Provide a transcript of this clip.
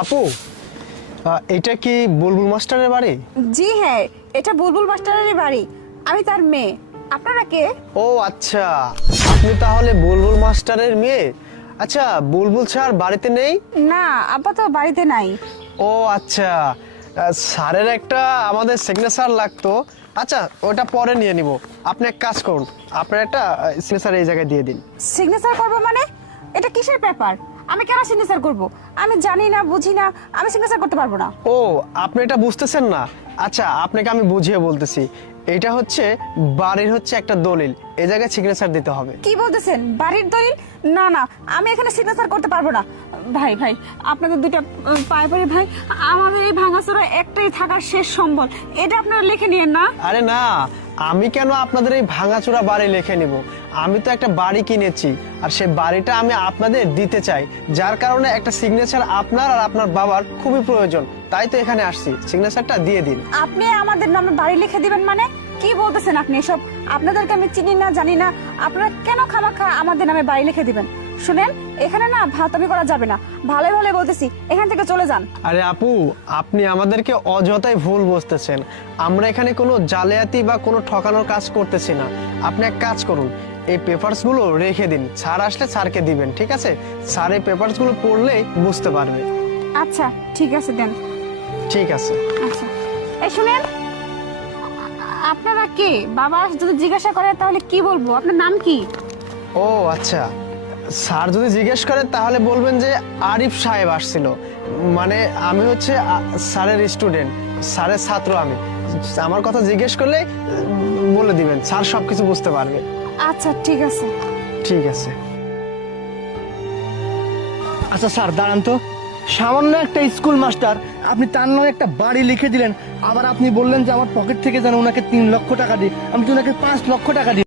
আপু, এটা কি বুলবুল মাস্টারের বাড়ি? জি হ্যাঁ, এটা বুলবুল মাস্টারেরই বাড়ি। আমি তার মেয়ে। আপনারা কে? ও আচ্ছা, আপনি তাহলে বুলবুল মাস্টারের মেয়ে। আচ্ছা, বুলবুল স্যার বাড়িতে নেই? না, আব্বা তো বাড়িতে নাই। ও আচ্ছা, স্যারের একটা আমাদের সিগনেচার লাগতো। আচ্ছা, ওটা পরে নিয়ে নিব। আপনি এক কাজ করুন, আপনার একটা সিগনেচার এই জায়গায় দিয়ে দিন। সিগনেচার করবো মানে? এটা কিসের পেপার? আমি কেন সিগনেচার করব? আমি জানি না, বুঝি না, আমি সিগনেচার করতে পারবো না। ও, আপনি এটা বুঝতেছেন না? আচ্ছা, আপনাকে আমি বুঝিয়ে বলতেছি। এটা হচ্ছে বাড়ির একটা দলিল, এই জায়গায় সিগনেচার দিতে হবে। কি বলতেছেন? বাড়ির দলিল? না না, আমি এখানে সিগনেচার করতে পারবো না। ভাই ভাই, আপনাদের দুইটা পায়ে পড়ে ভাই, আমাদের এই ভাঙাচোরা একটাই থাকার শেষ সম্বল, এটা আপনারা লিখে নিয়েন না। আরে না, আমি কেন আপনাদের এই ভাঙাচোরা বাড়ি লিখে নিব? আমি তো একটা বাড়ি কিনেছি, আর সেই বাড়িটা আমি আপনাদের দিতে চাই, যার কারণে একটা সিগনেচার আপনার আর আপনার বাবার খুবই প্রয়োজন। তাই তো এখানে আসছি, সিগনেচারটা দিয়ে দিন। আপনি আমাদের নামে বাড়ি লিখে দিবেন মানে? কি বলতেছেন আপনি এসব? আপনাদেরকে আমি চিনি না, জানি না, আপনারা কেন খামাখা আমাদের নামে বাড়ি লিখে দিবেন? শুনেন, এখানে না ভাতামি করা যাবে না। ভালো ভালো বলতেছি, এখান থেকে চলে যান। আরে আপু, আপনি আমাদেরকে অযথাই ভুল বুঝতেছেন। আমরা এখানে কোনো জালিয়াতি বা কোনো ঠকানোর কাজ করতেছি না। আপনি এক কাজ করুন, এই পেপারস গুলো রেখে দিন, স্যার আসলে স্যারকে দিবেন, ঠিক আছে? স্যার এই পেপারস গুলো পড়লেই বুঝতে পারবে। আচ্ছা ঠিক আছে, দেন। ঠিক আছে। আচ্ছা, এই শুনেন, আপনারা কে? বাবা যদি জিজ্ঞাসা করে তাহলে কি বলবো? আপনার নাম কি? ও আচ্ছা, স্যার যদি জিজ্ঞেস করে তাহলে বলবেন যে আরিফ সাহেব আসছিল। মানে আমি স্যারের স্টুডেন্ট, স্যারের ছাত্র আমি। আমার কথা জিজ্ঞেস করলে বলে দিবেন, স্যার সবকিছু বুঝতে পারবে। আচ্ছা ঠিক আছে। ঠিক আছে। আচ্ছা স্যার, দাঁড়ান তো। সামান্য একটা স্কুল মাস্টার, আপনি তার নামে একটা বাড়ি লিখে দিলেন, আবার আপনি বললেন যে আমার পকেট থেকে যেন ওনাকে 3 লক্ষ টাকা দিই। আমি তো ওনাকে 5 লক্ষ টাকা দিই।